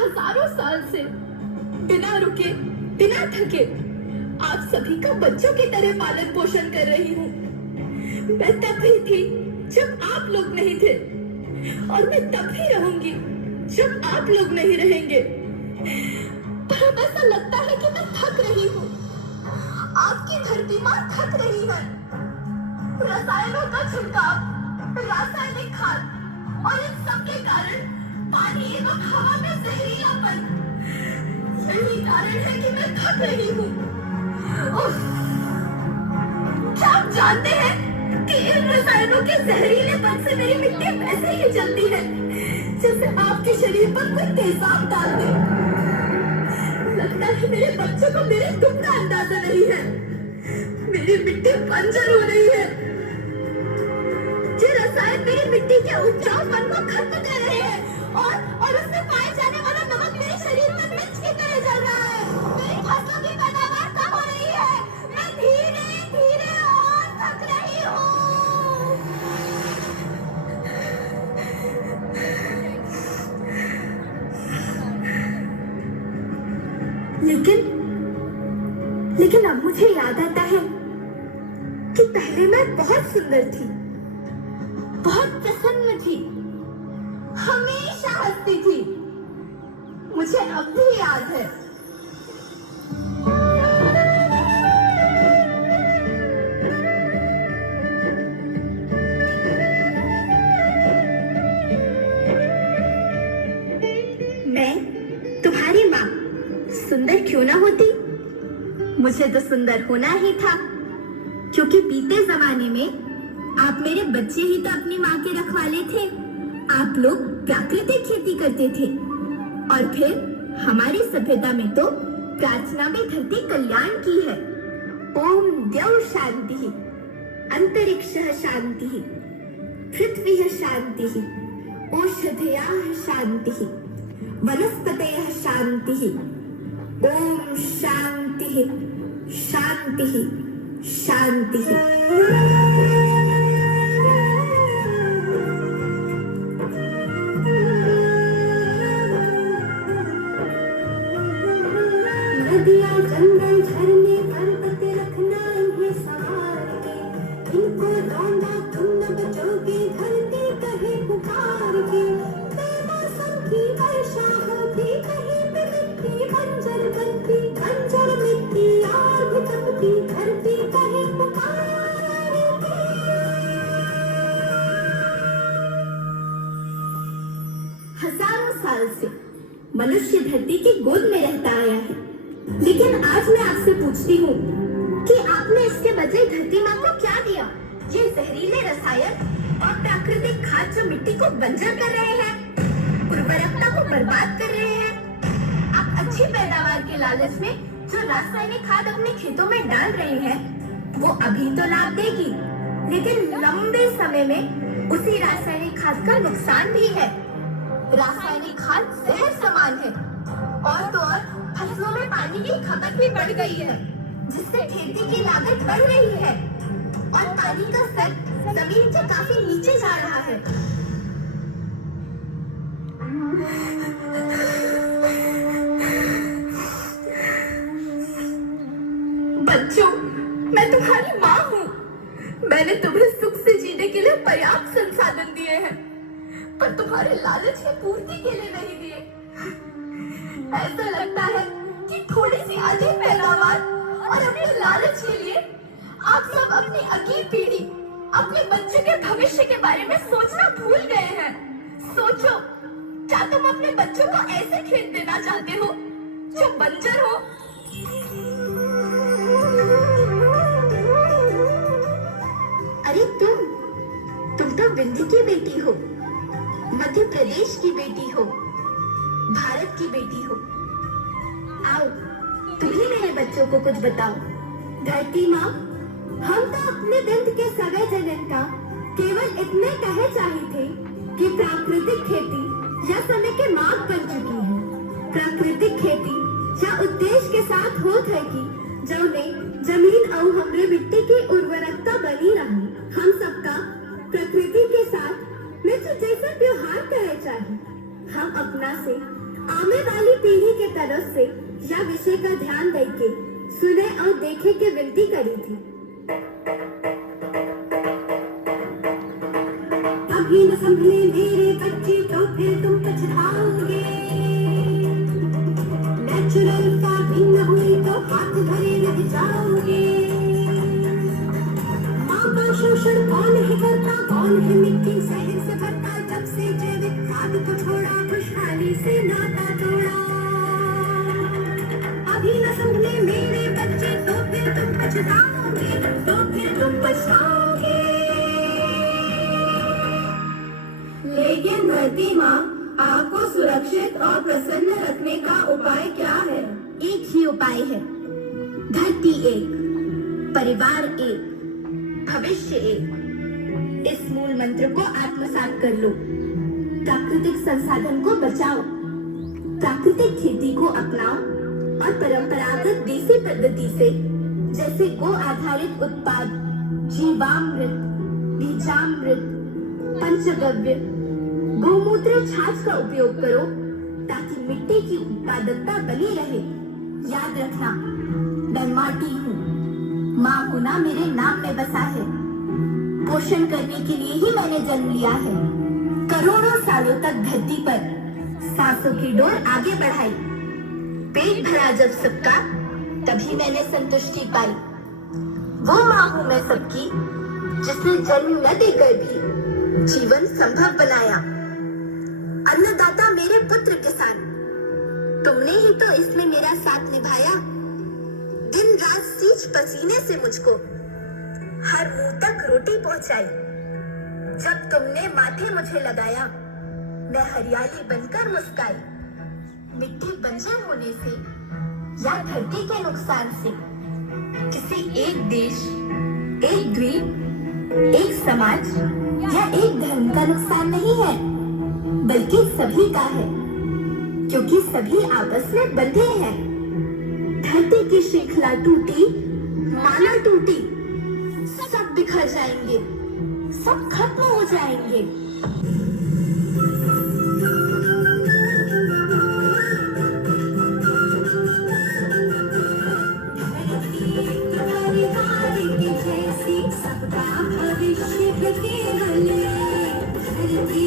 हजारों साल से बिना रुके बिना थके आप सभी का बच्चों की तरह पालन पोषण कर रही हूँ। मैं तब भी थी जब आप लोग नहीं थे और मैं तब भी रहूंगी जब आप लोग नहीं रहेंगे। पर अब ऐसा लगता है कि मैं थक रही हूँ। आपकी धरती माँ थक रही है। रसायनों का छिड़काव, रासायनिक खाद और इन सब के कारण पानी एवं हवा में जहरीलापन, यही कारण है कि मैं थक रही हूँ। क्या आप जानते हैं कि इन रसायनों के जहरीलेपन से मेरी मिट्टी वैसे ही जलती है जैसे आपके शरीर पर कोई तेजाब डाल दे। लगता है मेरे बच्चों को मेरे दुख का अंदाजा नहीं है। मेरी मिट्टी बंजर हो रही है। ये रसायन मेरी मिट्टी के उपजाऊपन को खत्म कर रहे हैं और उसमें पाए जाने वाला नमक मेरे शरीर में मिर्च की तरह जल रहा है। मेरी फसलों की पैदावार कम हो रही है। मैं धीरे धीरे और थक रही हूँ। लेकिन अब मुझे याद आता है कि पहले मैं बहुत सुंदर थी, बहुत प्रसन्न थी, हमेशा हंसती थी। मुझे अब भी याद है। मैं तुम्हारी माँ सुंदर क्यों ना होती? मुझे तो सुंदर होना ही था, क्योंकि बीते जमाने में आप मेरे बच्चे ही तो अपनी माँ के रखवाले थे। आप लोग प्राकृतिक खेती करते थे और फिर हमारी सभ्यता में तो प्रार्थना में धरती कल्याण की है। ओम द्यौ शांति, अंतरिक्षः शांति, पृथ्वी शांति, औषधयः शांति, वनस्पतयः शांति। ओम शांति शांति शांति। नदियाँ जंगल झरने पर्वत रखना इन्हें संभाल के, इनको रौंदा तुम न बचोगे धरती कहे पुकार के। बेमौसम की वर्षा होती कहीं पे मिट्टी बंजर बनती, बंजर मिट्टी आग तपती धरती कहे पुकार के। हजारों साल से मनुष्य धरती की गोद में रहता आया है, लेकिन आज मैं आपसे पूछती हूँ कि आपने इसके बदले धरती माँ को क्या दिया? ये जहरीले रसायन और प्राकृतिक खाद जो मिट्टी को बंजर कर रहे हैं, उर्वरकता को बर्बाद कर रहे हैं। आप अच्छी पैदावार के लालच में जो रासायनिक खाद अपने खेतों में डाल रहे हैं, वो अभी तो लाभ देगी, लेकिन लंबे समय में उसी रासायनिक खाद का नुकसान भी है। रासायनिक खाद जहर समान है और तो और फसलों में पानी की खपत भी बढ़ गई है, जिससे खेती की लागत बढ़ रही है और पानी का स्तर जमीन से काफी नीचे जा रहा है। मैं तुम्हारी माँ हूँ। मैंने तुम्हें सुख से जीने के लिए पर्याप्त संसाधन दिए हैं, पर तुम्हारे लालच की पूर्ति के लिए नहीं दिए। ऐसा लगता है कि थोड़ी सी अधिक पैदावार और अपने लालच के लिए आप सब अपनी अगली पीढ़ी, अपने बच्चों के भविष्य के बारे में सोचना भूल गए हैं। सोचो, क्या तुम अपने बच्चों को ऐसे खेत देना चाहते हो जो बंजर हो? अरे तुम तो विंध्य की बेटी हो, मध्य प्रदेश की बेटी हो, भारत की बेटी हो। आओ, तुम ही मेरे बच्चों को कुछ बताओ। धरती माँ, हम तो अपने दंत के सगे जनन का केवल इतने कहे चाहे थे कि प्राकृतिक खेती या समय के मार्ग बन चुकी है। प्राकृतिक खेती या उद्देश्य के साथ होत है कि जौने जमीन और हमरे मिट्टी की उर्वरकता बनी रही। हम सबका प्रकृति के साथ मित्र जैसा व्यवहार करे चाहिए। हम अपना से आने वाली पीढ़ी के तरफ से यह विषय का ध्यान देके सुने और देखे के विनती करी थी। अभी न संभले मेरे बच्चे तो फिर तुम पछताओगे। नेचुरल फार्मिंग न हुई तो हाथ भरे रह जाओगे। माँ का शोषण कौन है करता, कौन है मिट्टी शहर से भरता। जब से जैविक खाद को छोड़ा, खुशहाली से नाता तोड़ा। अभी न संभले मेरे बच्चे तो फिर तुम पछताओगे, तो फिर तुम पछताओगे। लेकिन धरती माँ, आपको सुरक्षित और प्रसन्न रखने का उपाय क्या है? एक ही उपाय है, धरती एक, परिवार एक, भविष्य एक। इस मूल मंत्र को आत्मसात कर लो। प्राकृतिक संसाधन को बचाओ, प्राकृतिक खेती को अपनाओ और परंपरागत देसी पद्धति से जैसे गो आधारित उत्पाद, जीवामृत, बीजामृत, पंचगव्य, गौमूत्र, छाछ का उपयोग करो ताकि मिट्टी की उत्पादकता बनी रहे। याद रखना, मैं माटी हूँ, माँ गुना मेरे नाम में बसा है। पोषण करने के लिए ही मैंने जन्म लिया है। करोड़ों सालों तक धरती पर सांसों की डोर आगे बढ़ाई। पेट भरा जब सबका, तभी मैंने संतुष्टि पाई। वो माँ हूँ मैं सबकी, जिसने जन्म न देकर भी जीवन संभव बनाया। अन्नदाता मेरे पुत्र किसान, तुमने ही तो इसमें मेरा साथ निभाया। दिन रात सींच पसीने से मुझको हर मुंह तक रोटी पहुंचाई। जब तुमने माथे मुझे लगाया, मैं हरियाली बनकर मुस्काई। मिट्टी बंजर होने से या धरती के नुकसान से किसी एक देश, एक द्वीप, एक समाज या एक धर्म का नुकसान नहीं है, बल्कि सभी का है, क्योंकि सभी आपस में बंधे हैं। धरती की श्रृंखला टूटी, माना टूटी, सब बिखर जाएंगे, सब खत्म हो जाएंगे। सबका भविष्य केवल धरती